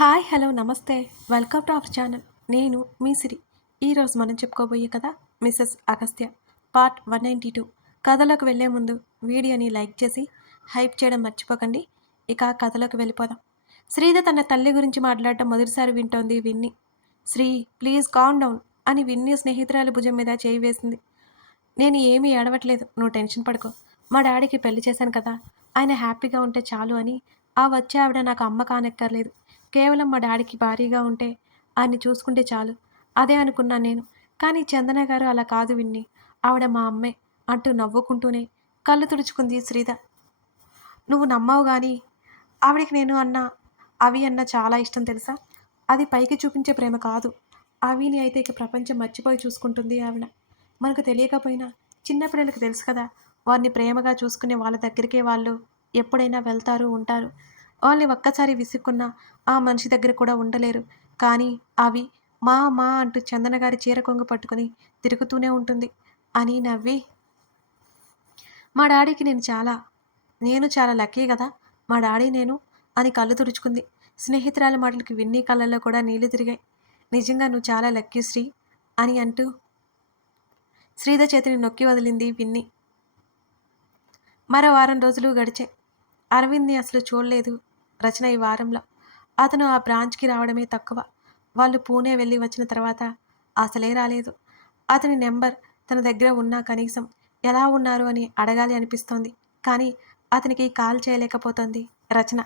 Hi hello నమస్తే welcome to our channel. నేను మీ సిరి. ఈరోజు మనం చెప్పుకోబోయే కథ మిసెస్ అగస్త్య పార్ట్ 192. కథలోకి వెళ్ళే ముందు వీడియోని లైక్ చేసి హైప్ చేయడం మర్చిపోకండి. ఇక కథలోకి వెళ్ళిపోదాం. శ్రీధ తన తల్లి గురించి మాట్లాడటం మొదటిసారి వింటోంది విన్ని. శ్రీ ప్లీజ్ కామ్ డౌన్ అని విన్ని స్నేహితురాలి భుజం మీద చేయి వేసింది. నేను ఏమీ ఏడవట్లేదు, నువ్వు టెన్షన్ పడుకో. మా డాడీకి పెళ్లి చేశాను కదా, ఆయన హ్యాపీగా ఉంటే చాలు అని ఆ వచ్చే ఆవిడ నాకు అమ్మ కానక్కర్లేదు. కేవలం మా డాడీకి భారీగా ఉంటే ఆయన్ని చూసుకుంటే చాలు, అదే అనుకున్నాను నేను. కానీ చందన గారు అలా కాదు విన్ని, ఆవిడ మా అమ్మే అంటూ నవ్వుకుంటూనే కళ్ళు తుడుచుకుంది శ్రీధ. నువ్వు నమ్మవు కానీ ఆవిడకి నేను అవి అన్న చాలా ఇష్టం తెలుసా. అది పైకి చూపించే ప్రేమ కాదు. అవిని అయితే ఇక ప్రపంచం మర్చిపోయి చూసుకుంటుంది ఆవిడ. మనకు తెలియకపోయినా చిన్నపిల్లలకి తెలుసు కదా, వారిని ప్రేమగా చూసుకునే వాళ్ళ దగ్గరికే వాళ్ళు ఎప్పుడైనా వెళ్తారు ఉంటారు. వాళ్ళని ఒక్కసారి విసుక్కున్నా ఆ మనిషి దగ్గర కూడా ఉండలేరు. కానీ అవి మా మా అంటూ చందన గారి చీర కొంగు పట్టుకుని తిరుగుతూనే ఉంటుంది అని నవ్వి, మా డాడీకి నేను చాలా లక్కీ కదా, మా డాడీ నేను అని కళ్ళు తుడుచుకుంది. స్నేహితురాల మాటలకి విన్నీ కళ్ళల్లో కూడా నీళ్లు తిరిగాయి. నిజంగా నువ్వు చాలా లక్కీ శ్రీ అని అంటూ శ్రీధ చేతిని నొక్కి వదిలింది విన్ని. మరో వారం రోజులు గడిచాయి. అరవింద్ని అసలు చూడలేదు రచన ఈ వారంలో. అతను ఆ బ్రాంచ్కి రావడమే తక్కువ. వాళ్ళు పూణే వెళ్ళి వచ్చిన తర్వాత అసలే రాలేదు. అతని నెంబర్ తన దగ్గర ఉన్నా కనీసం ఎలా ఉన్నారు అని అడగాలి అనిపిస్తోంది. కానీ అతనికి కాల్ చేయలేకపోతోంది రచన.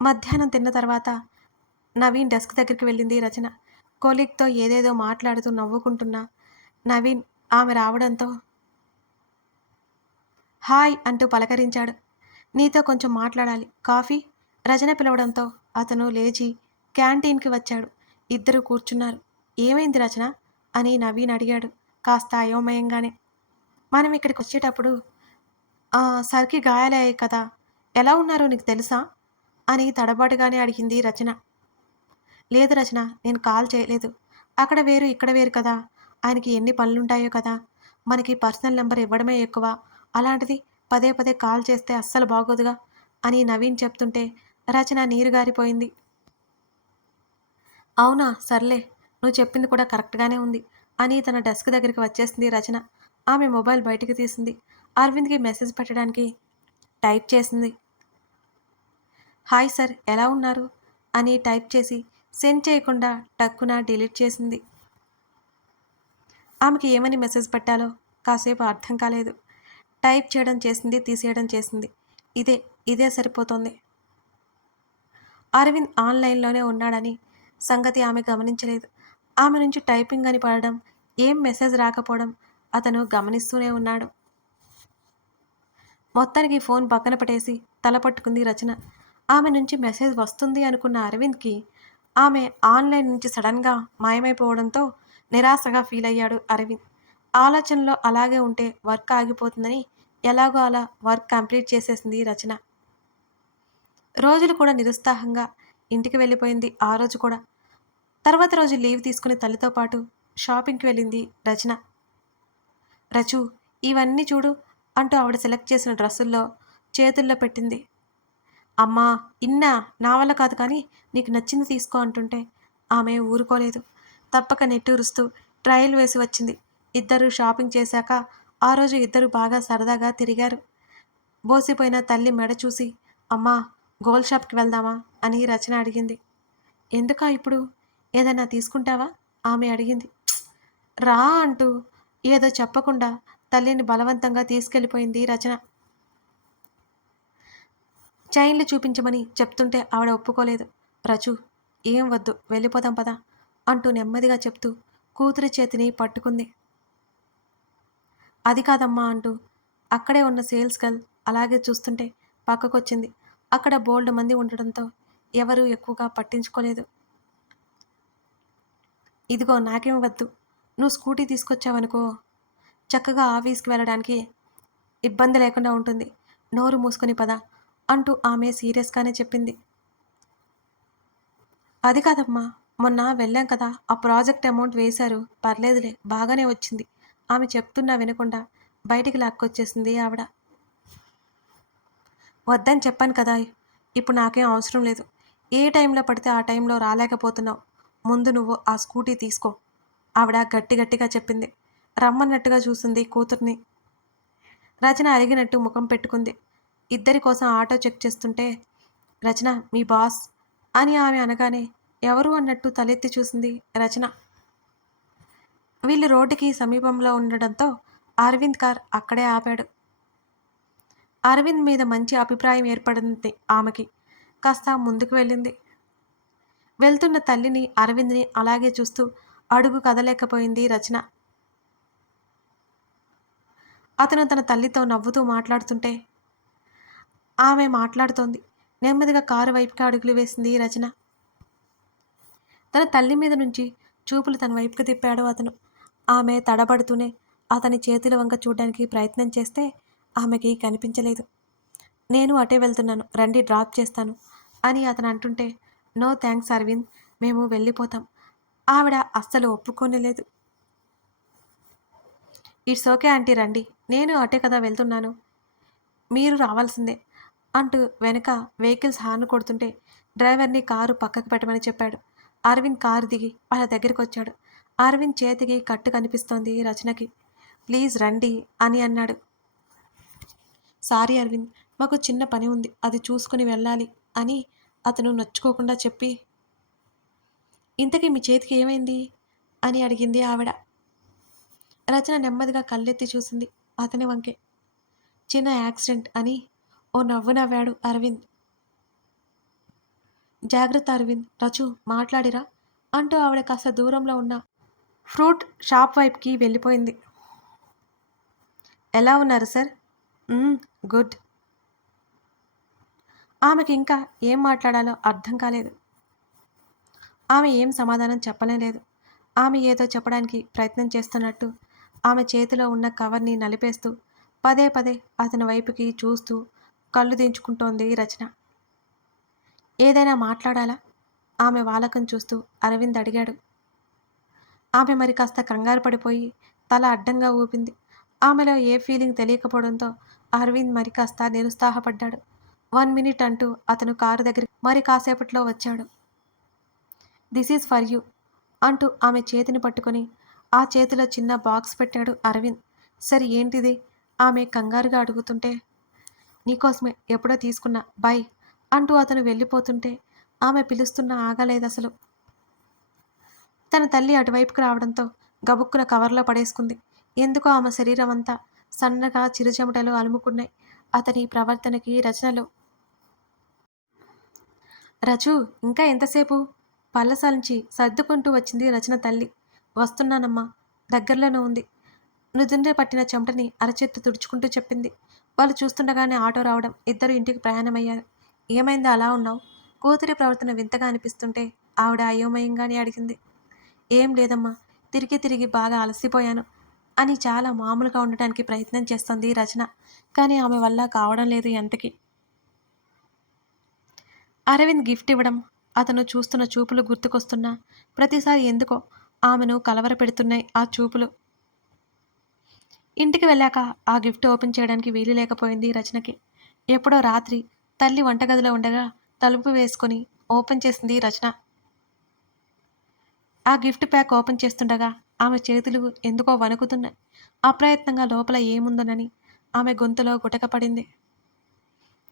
మధ్యాహ్నం తిన్న తర్వాత నవీన్ డెస్క్ దగ్గరికి వెళ్ళింది రచన. కోలీగ్తో ఏదేదో మాట్లాడుతూ నవ్వుకుంటున్నా నవీన్ ఆమె రావడంతో హాయ్ అంటూ పలకరించాడు. నీతో కొంచెం మాట్లాడాలి, కాఫీ? రచన పిలవడంతో అతను లేచి క్యాంటీన్కి వచ్చాడు. ఇద్దరు కూర్చున్నారు. ఏమైంది రచన అని నవీన్ అడిగాడు కాస్త అయోమయంగానే. మనం ఇక్కడికి వచ్చేటప్పుడు సర్కి గాయాలయ్యాయి కదా, ఎలా ఉన్నారో నీకు తెలుసా అని తడబాటుగానే అడిగింది రచన. లేదు రచన, నేను కాల్ చేయలేదు. అక్కడ వేరు ఇక్కడ వేరు కదా, ఆయనకి ఎన్ని పనులుంటాయో కదా, మనకి పర్సనల్ నెంబర్ ఇవ్వడమే ఎక్కువ, అలాంటిది పదే పదే కాల్ చేస్తే అస్సలు బాగోదుగా అని నవీన్ చెప్తుంటే రచన నీరుగారిపోయింది. అవునా సర్లే, నువ్వు చెప్పింది కూడా కరెక్ట్గానే ఉంది అని తన డెస్క్ దగ్గరికి వచ్చేసింది రచన. ఆమె మొబైల్ బయటికి తీసింది. అరవింద్కి మెసేజ్ పెట్టడానికి టైప్ చేసింది. హాయ్ సార్ ఎలా ఉన్నారు అని టైప్ చేసి సెండ్ చేయకుండా టక్కున డిలీట్ చేసింది. ఆమెకి ఏమని మెసేజ్ పెట్టాలో కాసేపు అర్థం కాలేదు. టైప్ చేయడం చేసింది, తీసేయడం చేసింది. ఇదే సరిపోతోంది. అరవింద్ ఆన్లైన్లోనే ఉన్నాడని సంగతి ఆమె గమనించలేదు. ఆమె నుంచి టైపింగ్ అని పడడం, ఏం మెసేజ్ రాకపోవడం అతను గమనిస్తూనే ఉన్నాడు. మొత్తానికి ఫోన్ పక్కన పడేసి తల పట్టుకుంది రచన. ఆమె నుంచి మెసేజ్ వస్తుంది అనుకున్న అరవింద్కి ఆమె ఆన్లైన్ నుంచి సడన్గా మాయమైపోవడంతో నిరాశగా ఫీల్ అయ్యాడు అరవింద్. ఆలోచనలో అలాగే ఉంటే వర్క్ ఆగిపోతుందని ఎలాగో అలా వర్క్ కంప్లీట్ చేసేసింది రచన. రోజులు కూడా నిరుత్సాహంగా ఇంటికి వెళ్ళిపోయింది ఆ రోజు కూడా. తర్వాత రోజు లీవ్ తీసుకుని తల్లితో పాటు షాపింగ్కి వెళ్ళింది రచన. రచు ఇవన్నీ చూడు అంటూ ఆవిడ సెలెక్ట్ చేసిన డ్రెస్సుల్లో చేతుల్లో పెట్టింది. అమ్మా ఇన్నా, నా వల్ల కాదు కానీ నీకు నచ్చింది తీసుకో అంటుంటే ఆమె ఊరుకోలేదు. తప్పక నెట్టూరుస్తూ ట్రయల్ వేసి వచ్చింది. ఇద్దరు షాపింగ్ చేశాక ఆ రోజు ఇద్దరు బాగా సరదాగా తిరిగారు. బోసిపోయిన తల్లి మెడ చూసి అమ్మా గోల్డ్ షాప్కి వెళ్దామా అని రచన అడిగింది. ఎందుకా ఇప్పుడు, ఏదైనా తీసుకుంటావా ఆమె అడిగింది. రా అంటూ ఏదో చెప్పకుండా తల్లిని బలవంతంగా తీసుకెళ్ళిపోయింది రచన. చైన్లు చూపించమని చెప్తుంటే ఆవిడ ఒప్పుకోలేదు. రచు ఏం వద్దు, వెళ్ళిపోదాం పదా అంటూ నెమ్మదిగా చెప్తూ కూతురి చేతిని పట్టుకుంది. అది కాదమ్మా అంటూ అక్కడే ఉన్న సేల్స్ గర్ల్ అలాగే చూస్తుంటే పక్కకొచ్చింది. అక్కడ బోల్డ్ మంది ఉండడంతో ఎవరూ ఎక్కువగా పట్టించుకోలేదు. ఇదిగో నాకేం వద్దు, నువ్వు స్కూటీ తీసుకొచ్చావనుకో చక్కగా ఆఫీస్కి వెళ్ళడానికి ఇబ్బంది లేకుండా ఉంటుంది, నోరు మూసుకొని పద అంటూ ఆమె సీరియస్గానే చెప్పింది. అది కాదమ్మా, మొన్న వెళ్ళాం కదా, ఆ ప్రాజెక్ట్ అమౌంట్ వేశారు, పర్లేదులే బాగానే వచ్చింది ఆమె చెప్తున్నా వినకుండా బయటికి లాక్కొచ్చేసింది ఆవిడ. వద్దని చెప్పాను కదా, ఇప్పుడు నాకేం అవసరం లేదు, ఏ టైంలో పడితే ఆ టైంలో రాలేకపోతున్నావు. ముందు నువ్వు ఆ స్కూటీ తీసుకో. ఆవిడ గట్టిగా చెప్పింది. రమ్మన్నట్టుగా చూసింది కూతుర్ని. రచన అరిగినట్టు ముఖం పెట్టుకుంది. ఇద్దరి కోసం ఆటో చెక్ చేస్తుంటే రచన మీ బాస్ అని ఆమె అనగానే ఎవరు అన్నట్టు తలెత్తి చూసింది రచన. వీళ్ళు రోడ్డుకి సమీపంలో ఉండడంతో అరవింద్ కార్ అక్కడే ఆపాడు. అరవింద్ మీద మంచి అభిప్రాయం ఏర్పడింది ఆమెకి. కాస్త ముందుకు వెళ్ళింది. వెళ్తున్న తల్లిని అరవింద్ని అలాగే చూస్తూ అడుగు కదలేకపోయింది రచన. అతను తన తల్లితో నవ్వుతూ మాట్లాడుతుంటే ఆమె మాట్లాడుతోంది. నెమ్మదిగా కారు వైపుకి అడుగులు వేసింది రచన. తన తల్లి మీద నుంచి చూపులు తన వైపుకి తిప్పాడు అతను. ఆమె తడబడుతూనే అతని చేతుల వంక చూడడానికి ప్రయత్నం చేస్తే ఆమెకి కనిపించలేదు. నేను అటే వెళ్తున్నాను, రండి డ్రాప్ చేస్తాను అని అతను అంటుంటే నో థ్యాంక్స్ అరవింద్, మేము వెళ్ళిపోతాం. ఆవిడ అస్సలు ఒప్పుకోనేలేదు. ఇట్స్ ఓకే ఆంటీ, రండి, నేను అటే కదా వెళ్తున్నాను, మీరు రావాల్సిందే అంటూ వెనక వెహికల్స్ హార్న్ కొడుతుంటే డ్రైవర్ని కారు పక్కకు పెట్టమని చెప్పాడు. అరవింద్ కారు దిగి వాళ్ళ దగ్గరికి వచ్చాడు. అరవింద్ చేతికి కట్టు కనిపిస్తోంది రచనకి. ప్లీజ్ రండి అని అన్నాడు. సారీ అరవింద్, మాకు చిన్న పని ఉంది, అది చూసుకుని వెళ్ళాలి అని అతను నొచ్చుకోకుండా చెప్పి ఇంతకీ మీ చేతికి ఏమైంది అని అడిగింది ఆవిడ. రచన నెమ్మదిగా కళ్ళెత్తి చూసింది అతని వంకే. చిన్న యాక్సిడెంట్ అని ఓ నవ్వు నవ్వాడు అరవింద్. జాగ్రత్త అరవింద్, రచు మాట్లాడిరా అంటూ ఆవిడ కాస్త దూరంలో ఉన్న ఫ్రూట్ షాప్ వైపుకి వెళ్ళిపోయింది. ఎలా ఉన్నారు సార్? గుడ్. ఆమెకి ఇంకా ఏం మాట్లాడాలో అర్థం కాలేదు. ఆమె ఏం సమాధానం చెప్పలేదు. ఆమె ఏదో చెప్పడానికి ప్రయత్నం చేస్తున్నట్టు ఆమె చేతిలో ఉన్న కవర్ని నలిపేస్తూ పదే అతని వైపుకి చూస్తూ కళ్ళు దించుకుంటోంది రచన. ఏదైనా మాట్లాడాలా? ఆమె వాలకం చూస్తూ అరవింద్ అడిగాడు. ఆమె మరి కాస్త కంగారు పడిపోయి తల అడ్డంగా ఊపింది. ఆమెలో ఏ ఫీలింగ్ తెలియకపోవడంతో అరవింద్ మరి కాస్త నిరుత్సాహపడ్డాడు. 1 మినిట్ అంటూ అతను కారు దగ్గరికి మరి కాసేపట్లో వచ్చాడు. దిస్ ఈజ్ ఫర్ యూ అంటూ ఆమె చేతిని పట్టుకొని ఆ చేతిలో చిన్న బాక్స్ పెట్టాడు అరవింద్. సరే ఏంటిది? ఆమె కంగారుగా అడుగుతుంటే నీకోసమే, ఎప్పుడో తీసుకున్నా, బై అంటూ అతను వెళ్ళిపోతుంటే ఆమె పిలుస్తున్నా ఆగలేదసలు. తన తల్లి అటువైపుకు రావడంతో గబుక్కున కవర్లో పడేసుకుంది. ఎందుకో ఆమె శరీరం అంతా సన్నగా చిరుచెమటలు అలుముకున్నాయి అతని ప్రవర్తనకి, రచనలో. రచు, ఇంకా ఎంతసేపు? పళ్ళసంచి సర్దుకుంటూ వచ్చింది రచన తల్లి. వస్తున్నానమ్మా, దగ్గరలోనే ఉంది. నుదుండ్ర పట్టిన చెమటని అరచేత్తో తుడుచుకుంటూ చెప్పింది. వాళ్ళు చూస్తుండగానే ఆటో రావడం, ఇద్దరు ఇంటికి ప్రయాణమయ్యారు. ఏమైందో అలా ఉన్నావు? కూతురి ప్రవర్తన వింతగా అనిపిస్తుంటే ఆవిడ అయోమయంగానే అడిగింది. ఏం లేదమ్మా, తిరిగి బాగా అలసిపోయాను అని చాలా మామూలుగా ఉండటానికి ప్రయత్నం చేస్తుంది రచన. కానీ ఆమె వల్ల కావడం లేదు ఎంతకి. అరవింద్ గిఫ్ట్ ఇవ్వడం, అతను చూస్తున్న చూపులు గుర్తుకొస్తున్నా ప్రతిసారి ఎందుకో ఆమెను కలవరపెడుతున్నాయి ఆ చూపులు. ఇంటికి వెళ్ళాక ఆ గిఫ్ట్ ఓపెన్ చేయడానికి వీలు లేకపోయింది రచనకి. ఎప్పుడో రాత్రి తల్లి వంటగదిలో ఉండగా తలుపు వేసుకొని ఓపెన్ చేసింది రచన. ఆ గిఫ్ట్ ప్యాక్ ఓపెన్ చేస్తుండగా ఆమె చేతులు ఎందుకో వణుకుతున్నాయి. అప్రయత్నంగా లోపల ఏముందోనని ఆమె గొంతులో గుటకపడింది.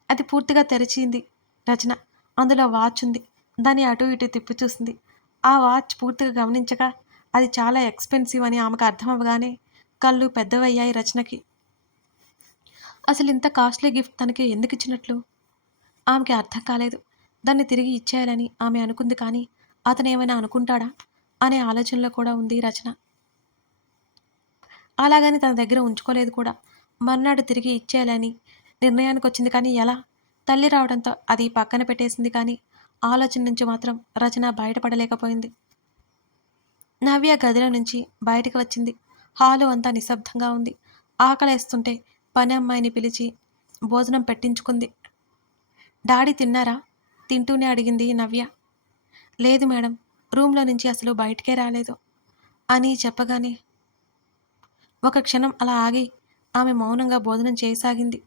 అది పూర్తిగా తెరిచింది రచన. అందులో వాచ్ ఉంది. దాన్ని అటు ఇటు తిప్పి చూసింది. ఆ వాచ్ పూర్తిగా గమనించగా అది చాలా ఎక్స్పెన్సివ్ అని ఆమెకు అర్థమవగానే కళ్ళు పెద్దవయ్యాయి రచనకి. అసలు ఇంత కాస్ట్లీ గిఫ్ట్ తనకి ఎందుకు ఇచ్చినట్లు ఆమెకి అర్థం కాలేదు. దాన్ని తిరిగి ఇచ్చేయాలని ఆమె అనుకుంది, కానీ అతనేమైనా అనుకుంటాడా అనే ఆలోచనలో కూడా ఉంది రచన. అలాగని తన దగ్గర ఉంచుకోలేదు కూడా. మర్నాడు తిరిగి ఇచ్చేయాలని నిర్ణయానికి వచ్చింది, కానీ ఎలా? తల్లి రావడంతో అది పక్కన పెట్టేసింది, కానీ ఆలోచన నుంచి మాత్రం రచన బయటపడలేకపోయింది. నవ్య గదిలో నుంచి బయటకు వచ్చింది. హాలు అంతా నిశ్శబ్దంగా ఉంది. ఆకలేస్తుంటే పని అమ్మాయిని పిలిచి భోజనం పెట్టించుకుంది. డాడీ తిన్నారా? తింటూనే అడిగింది నవ్య. లేదు మేడం, రూమ్లో నుంచి అసలు బయటకే రాలేదు అని చెప్పగానే ఒక క్షణం అలా ఆగి ఆమె మౌనంగా భోజనం చేయసాగింది.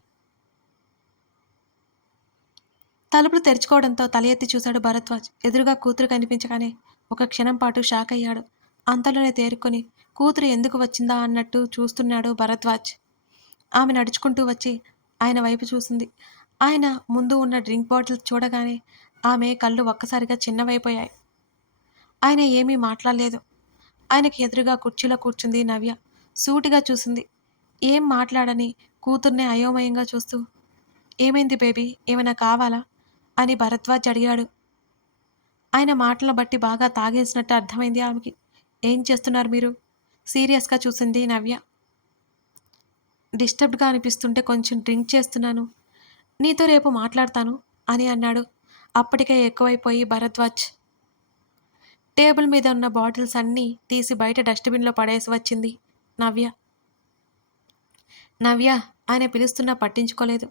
తలుపులు తెరుచుకోవడంతో తల ఎత్తి చూశాడు భరద్వాజ్. ఎదురుగా కూతురు కనిపించగానే ఒక క్షణం పాటు షాక్ అయ్యాడు. అంతలోనే తేరుకొని కూతురు ఎందుకు వచ్చిందా అన్నట్టు చూస్తున్నాడు భరద్వాజ్. ఆమె నడుచుకుంటూ వచ్చి ఆయన వైపు చూసింది. ఆయన ముందు ఉన్న డ్రింక్ బాటిల్ చూడగానే ఆమె కళ్ళు ఒక్కసారిగా చిన్నవైపోయాయి. ఆయన ఏమీ మాట్లాడలేదు. ఆయనకి ఎదురుగా కుర్చీలో కూర్చుంది నవ్య. సూటిగా చూసింది. ఏం మాట్లాడని కూతుర్నే అయోమయంగా చూస్తూ, ఏమైంది బేబీ, ఏమైనా కావాలా అని భరద్వాజ్ అడిగాడు. ఆయన మాటలను బట్టి బాగా తాగేసినట్టు అర్థమైంది ఆమెకి. ఏం చేస్తున్నారు మీరు? సీరియస్గా చూసింది నవ్య. డిస్టర్బ్డ్గా అనిపిస్తుంటే కొంచెం డ్రింక్ చేస్తున్నాను. నీతో రేపు మాట్లాడతాను అని అన్నాడు. అప్పటికే ఎక్కువైపోయి భరద్వాజ్ టేబుల్ మీద ఉన్న బాటిల్స్ అన్నీ తీసి బయట డస్ట్బిన్లో పడేసి వచ్చింది నవ్య. నవ్య ఆయన పిలుస్తున్నా పట్టించుకోలేదు.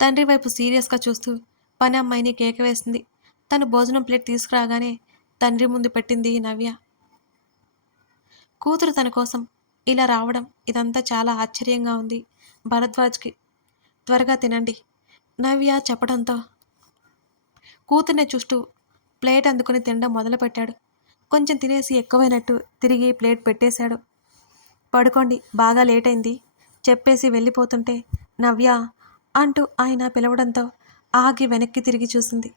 తండ్రి వైపు సీరియస్గా చూస్తూ పని అమ్మాయిని కేక వేసింది. తను భోజనం ప్లేట్ తీసుకురాగానే తండ్రి ముందు పెట్టింది నవ్య. కూతురు తన కోసం ఇలా రావడం ఇదంతా చాలా ఆశ్చర్యంగా ఉంది భరద్వాజ్కి. త్వరగా తినండి నవ్య చెప్పడంతో కూతుర్నే చూస్తూ ప్లేట్ అందుకుని తినడం మొదలుపెట్టాడు. కొంచెం తినేసి ఎక్కువైనట్టు తిరిగి ప్లేట్ పెట్టేశాడు. పడుకోండి, బాగా లేట్ అయింది చెప్పేసి వెళ్ళిపోతుంటే నవ్య అంటూ ఆయన పిలవడంతో ఆగి వెనక్కి తిరిగి చూసింది.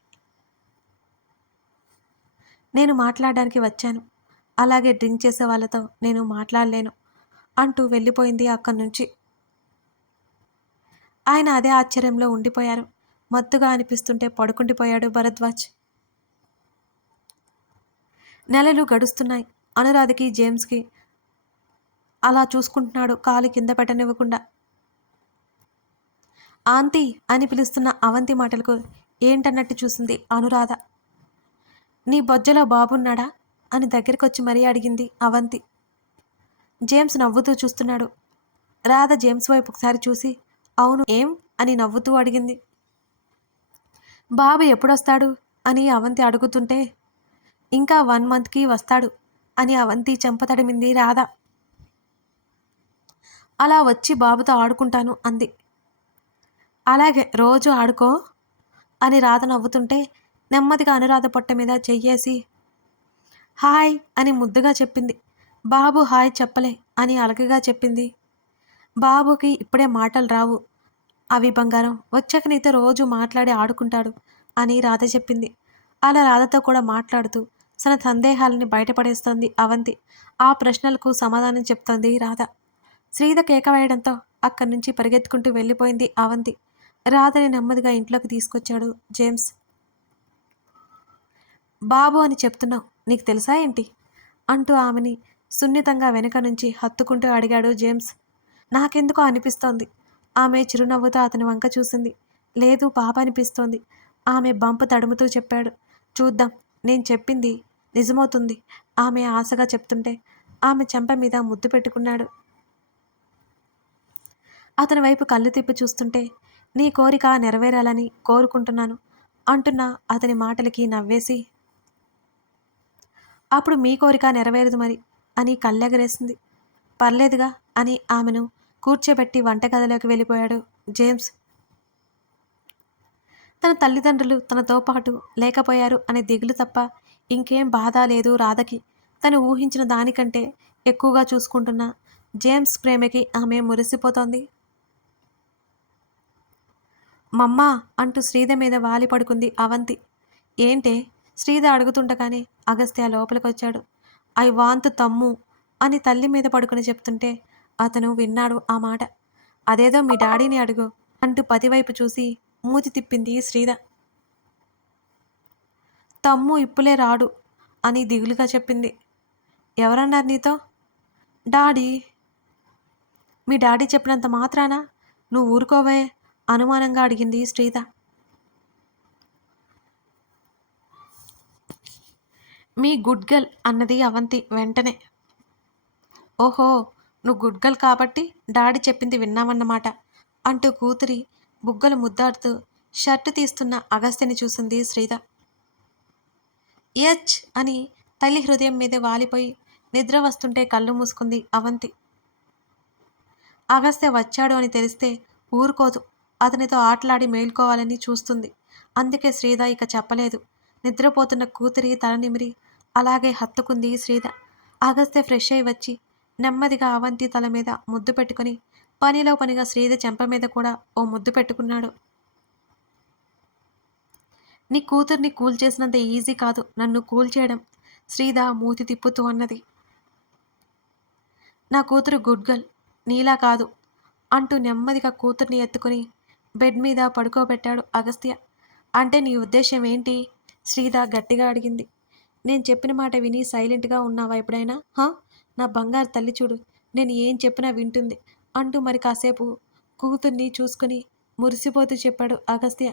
నేను మాట్లాడడానికి వచ్చాను, అలాగే డ్రింక్ చేసే వాళ్ళతో నేను మాట్లాడలేను అంటూ వెళ్ళిపోయింది అక్కడి నుంచి. ఆయన అదే ఆశ్చర్యంలో ఉండిపోయారు. మత్తుగా అనిపిస్తుంటే పడుకుండిపోయాడు భరద్వాజ్. నెలలు గడుస్తున్నాయి. అనురాధకి జేమ్స్కి అలా చూసుకుంటున్నాడు, కాలు కింద పెట్టనివ్వకుండా. ఆంటీ అని పిలుస్తున్న అవంతి మాటలకు ఏంటన్నట్టు చూసింది అనురాధ. నీ బొజ్జలో బాబున్నాడా అని దగ్గరికొచ్చి మరీ అడిగింది అవంతి. జేమ్స్ నవ్వుతూ చూస్తున్నాడు. రాధ జేమ్స్ వైపు ఒకసారి చూసి అవును ఏం అని నవ్వుతూ అడిగింది. బాబు ఎప్పుడొస్తాడు అని అవంతి అడుగుతుంటే ఇంకా 1 మంత్కి వస్తాడు అని అవంతి చెంపతడిమింది రాధ. అలా వచ్చి బాబుతో ఆడుకుంటాను అంది. అలాగే రోజు ఆడుకో అని రాధ నవ్వుతుంటే నెమ్మదిగా అనురాధ పొట్ట మీద చెయ్యేసి హాయ్ అని ముద్దుగా చెప్పింది. బాబు హాయ్ చెప్పలే అని అలకగా చెప్పింది. బాబుకి ఇప్పుడే మాటలు రావు, అవి బంగారం వచ్చాక నీతో రోజు మాట్లాడి ఆడుకుంటాడు అని రాధ చెప్పింది. అలా రాధతో కూడా మాట్లాడుతూ తన సందేహాలని బయటపడేస్తోంది అవంతి. ఆ ప్రశ్నలకు సమాధానం చెప్తోంది రాధ. శ్రీధ కేక వేయడంతో అక్కడి నుంచి పరిగెత్తుకుంటూ వెళ్ళిపోయింది అవంతి. రాధని నెమ్మదిగా ఇంట్లోకి తీసుకొచ్చాడు జేమ్స్. బాబు అని చెప్తున్నావు, నీకు తెలుసా ఏంటి అంటూ ఆమెని సున్నితంగా వెనక నుంచి హత్తుకుంటూ అడిగాడు జేమ్స్. నాకెందుకో అనిపిస్తోంది. ఆమె చిరునవ్వుతో అతని వంక చూసింది. లేదు పాప అనిపిస్తోంది ఆమె బంపు తడుముతూ చెప్పాడు. చూద్దాం, నేను చెప్పింది నిజమవుతుంది ఆమె ఆశగా చెప్తుంటే ఆమె చెంప మీద ముద్దు పెట్టుకున్నాడు. అతని వైపు కళ్ళు తిప్పి చూస్తుంటే నీ కోరిక నెరవేరాలని కోరుకుంటున్నాను అంటున్న అతని మాటలకి నవ్వేసి అప్పుడు మీ కోరిక నెరవేరదు మరి అని కళ్ళెగరేసింది. పర్లేదుగా అని ఆమెను కూర్చోబెట్టి వంటగదిలోకి వెళ్ళిపోయాడు జేమ్స్. తన తల్లిదండ్రులు తనతో పాటు లేకపోయారు అనే దిగులు తప్ప ఇంకేం బాధ లేదు రాధకి. తను ఊహించిన దానికంటే ఎక్కువగా చూసుకుంటున్న జేమ్స్ ప్రేమకి ఆమె మురిసిపోతోంది. మమ్మా అంటూ శ్రీధ మీద వాలి పడుకుంది అవంతి. ఏంటే శ్రీధ అడుగుతుండగానే అగస్త్య లోపలికొచ్చాడు. ఐ వాంత్ తమ్ము అని తల్లి మీద పడుకుని చెప్తుంటే అతను విన్నాడు ఆ మాట. అదేదో మీ డాడీని అడుగు అంటూ పతివైపు చూసి మూతి తిప్పింది శ్రీధ. తమ్ము ఇప్పులే రాడు అని దిగులుగా చెప్పింది. ఎవరన్నారు నీతో? డాడీ. మీ డాడీ చెప్పినంత మాత్రాన నువ్వు ఊరుకోవే అనుమానంగా అడిగింది శ్రీధ. మీ గుడ్ గర్ల్ అన్నది అవంతి వెంటనే. ఓహో, నువ్వు గుడ్ గర్ల్ కాబట్టి డాడీ చెప్పింది విన్నావన్నమాట అంటూ కూతురి బుగ్గలు ముద్దాడుతూ షర్టు తీస్తున్న అగస్త్యని చూసింది శ్రీధ. యచ్ అని తల్లి హృదయం మీద వాలిపోయి నిద్ర వస్తుంటే కళ్ళు మూసుకుంది అవంతి. అగస్త్య వచ్చాడు అని తెలిస్తే ఊరుకోదు, అతనితో ఆటలాడి మేల్కోవాలని చూస్తుంది. అందుకే శ్రీధ ఇక చెప్పలేదు. నిద్రపోతున్న కూతురి తల నిమిరి అలాగే హత్తుకుంది శ్రీధ. అగస్త్య ఫ్రెష్ అయి వచ్చి నెమ్మదిగా అవంతి తల మీద ముద్దు పెట్టుకుని పనిలో పనిగా శ్రీధ చెంప మీద కూడా ఓ ముద్దు పెట్టుకున్నాడు. నీ కూతుర్ని కూల్ చేసినంత ఈజీ కాదు నన్ను కూల్ చేయడం, శ్రీధ మూతి తిప్పుతూ అన్నది. నా కూతురు గుడ్ గర్ల్, నీలా కాదు అంటూ నెమ్మదిగా కూతుర్ని ఎత్తుకుని బెడ్ మీద పడుకోబెట్టాడు అగస్త్య. అంటే నీ ఉద్దేశం ఏంటి? శ్రీధ గట్టిగా అడిగింది. నేను చెప్పిన మాట విని సైలెంట్గా ఉన్నావా ఎప్పుడైనా? నా బంగారు తల్లి చూడు, నేను ఏం చెప్పినా వింటుంది అంటూ మరి కాసేపు కూతుర్ని చూసుకుని మురిసిపోతూ చెప్పాడు అగస్త్య.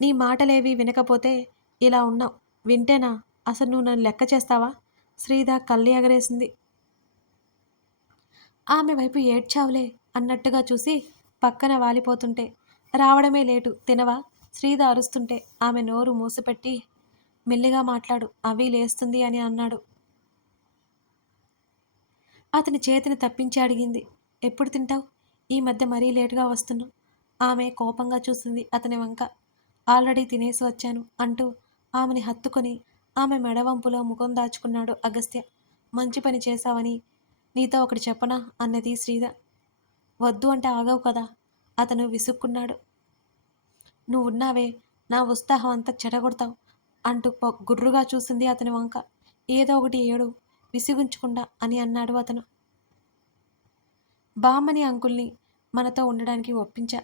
నీ మాటలేవి వినకపోతే ఇలా ఉన్నావు, వింటేనా అసలు నువ్వు నన్ను లెక్క చేస్తావా? శ్రీధ కళ్ళి ఎగరేసింది. ఆమె వైపు ఏడ్చావులే అన్నట్టుగా చూసి పక్కన వాలిపోతుంటే రావడమే లేటు తినవా? శ్రీధ అరుస్తుంటే ఆమె నోరు మూసిపెట్టి మెల్లిగా మాట్లాడు, అవి లేస్తుంది అని అన్నాడు. అతని చేతిని తప్పించి అడిగింది. ఎప్పుడు తింటావు? ఈ మధ్య మరీ లేటుగా వస్తున్నావు. ఆమె కోపంగా చూసింది అతని వంక. ఆల్రెడీ తినేసి వచ్చాను అంటూ ఆమెని హత్తుకొని ఆమె మెడవంపులో ముఖం దాచుకున్నాడు అగస్త్య. మంచి పని చేశావని నీతో ఒకటి చెప్పనా అన్నది శ్రీధ. వద్దు అంటే ఆగవు కదా, అతను విసుక్కున్నాడు. నువ్వున్నావే, నా ఉత్సాహం అంతా చెడగొడతావు అంటూ గుర్రుగా చూసింది అతని వంక. ఏదో ఒకటి ఏడు, విసిగించకుండా అని అన్నాడు అతను. బామ్మని అంకుల్ని మనతో ఉండడానికి ఒప్పించా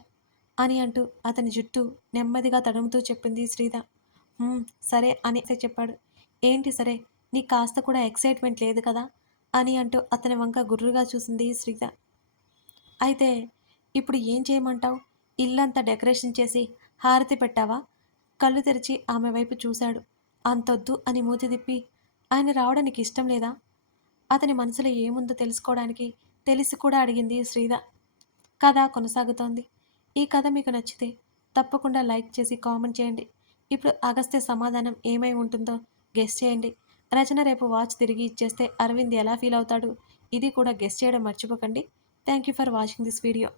అని అంటూ అతని జుట్టు నెమ్మదిగా తడుముతూ చెప్పింది శ్రీధ. సరే అని చెప్పాడు. ఏంటి సరే, నీకు కాస్త కూడా ఎక్సైట్మెంట్ లేదు కదా అని అంటూ అతని వంక గుర్రుగా చూసింది శ్రీధ. అయితే ఇప్పుడు ఏం చేయమంటావు? ఇల్లంతా డెకరేషన్ చేసి హారతి పెట్టావా? కళ్ళు తెరిచి ఆమె వైపు చూశాడు. అంతొద్దు అని మూతి తిప్పి, ఆయన రావడానికి ఇష్టం లేదా? అతని మనసులో ఏముందో తెలుసుకోవడానికి తెలిసి కూడా అడిగింది శ్రీధ. కథ కొనసాగుతోంది. ఈ కథ మీకు నచ్చితే తప్పకుండా లైక్ చేసి కామెంట్ చేయండి. ఇప్పుడు అగస్త్య సమాధానం ఏమై ఉంటుందో గెస్ చేయండి. రచన రేపు వాచ్ తిరిగి ఇచ్చేస్తే అరవింద్ ఎలా ఫీల్ అవుతాడు ఇది కూడా గెస్ చేయడం మర్చిపోకండి. Thank you for watching this video.